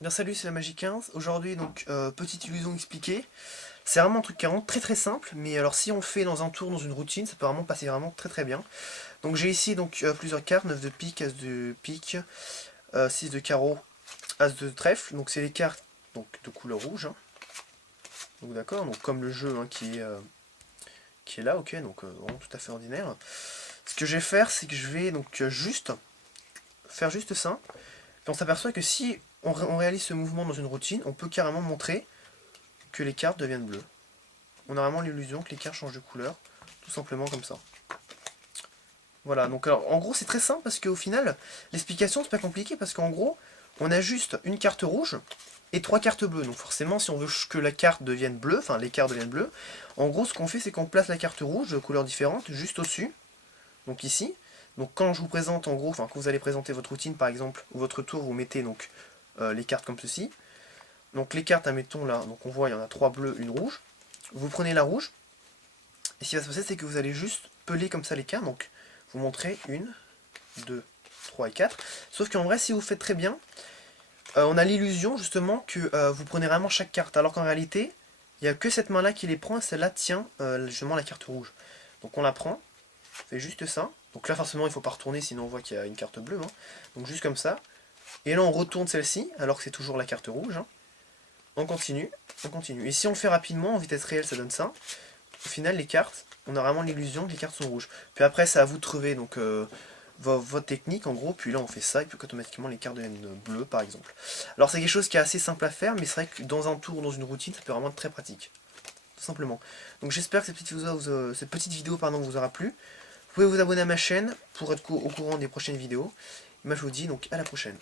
Bien salut, c'est la Magie 15. Aujourd'hui, donc, petite illusion expliquée. C'est vraiment un truc qui est vraiment très simple, mais alors si on le fait dans un tour, dans une routine, ça peut vraiment passer vraiment très bien. Donc j'ai ici donc plusieurs cartes, 9 de pique, As de pique, 6 de carreau, As de trèfle. Donc c'est les cartes donc, de couleur rouge, hein. Donc d'accord, donc comme le jeu, hein, qui est là, ok, donc vraiment tout à fait ordinaire. Ce que je vais faire, c'est que je vais donc juste faire juste ça. Puis on s'aperçoit que si on réalise ce mouvement dans une routine, on peut carrément montrer que les cartes deviennent bleues. On a vraiment l'illusion que les cartes changent de couleur, tout simplement comme ça. Voilà, donc alors, en gros c'est très simple parce qu'au final, l'explication c'est pas compliqué parce qu'en gros, on a juste une carte rouge et trois cartes bleues. Donc forcément, si on veut que la carte devienne bleue, enfin les cartes deviennent bleues, en gros ce qu'on fait c'est qu'on place la carte rouge de couleurs différentes juste au-dessus, donc ici. Donc quand je vous présente en gros, enfin quand vous allez présenter votre routine par exemple, ou votre tour, vous mettez donc les cartes comme ceci. Donc les cartes, admettons là, donc on voit il y en a trois bleues, une rouge. Vous prenez la rouge, et ce qui va se passer, c'est que vous allez juste peler comme ça les cartes. Donc, vous montrez 1, 2, 3 et 4. Sauf qu'en vrai, si vous faites très bien, on a l'illusion justement que vous prenez vraiment chaque carte. Alors qu'en réalité, il n'y a que cette main-là qui les prend, et celle-là tient justement la carte rouge. Donc on la prend, on fait juste ça. Donc là, forcément, il ne faut pas retourner, sinon on voit qu'il y a une carte bleue, hein. Donc juste comme ça. Et là, on retourne celle-ci, alors que c'est toujours la carte rouge, hein. On continue, on continue. Et si on le fait rapidement, en vitesse réelle, ça donne ça. Au final, les cartes, on a vraiment l'illusion que les cartes sont rouges. Puis après, c'est à vous de trouver donc, votre technique en gros. Puis là, on fait ça, et puis automatiquement, les cartes deviennent bleues par exemple. Alors, c'est quelque chose qui est assez simple à faire, mais c'est vrai que dans un tour, dans une routine, ça peut vraiment être très pratique. Tout simplement. Donc, j'espère que cette petite vidéo vous aura plu. Vous pouvez vous abonner à ma chaîne pour être au courant des prochaines vidéos. Et moi, je vous dis donc à la prochaine.